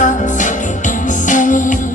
없어 그 pensani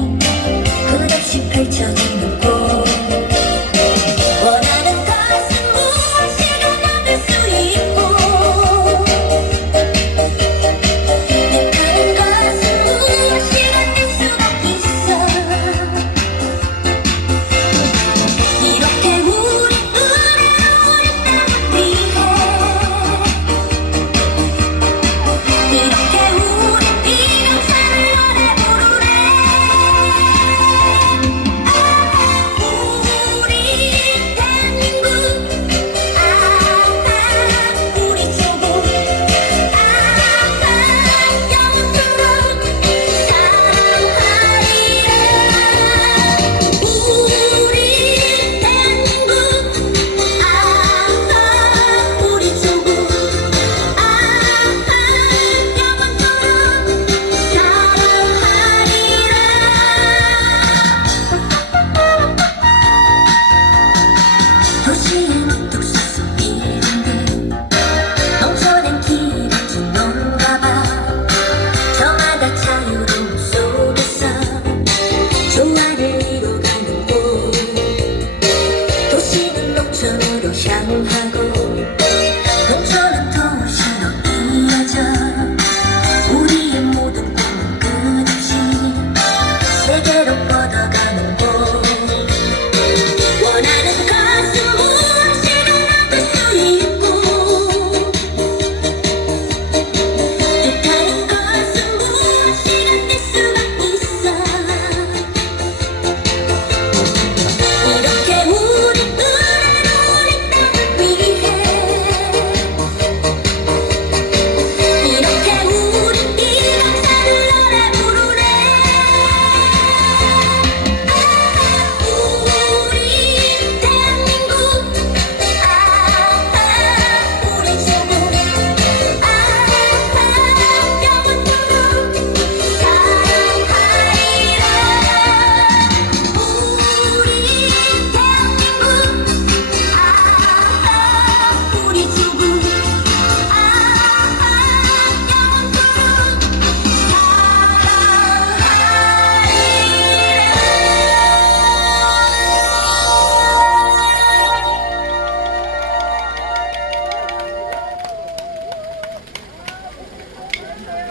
我都想好够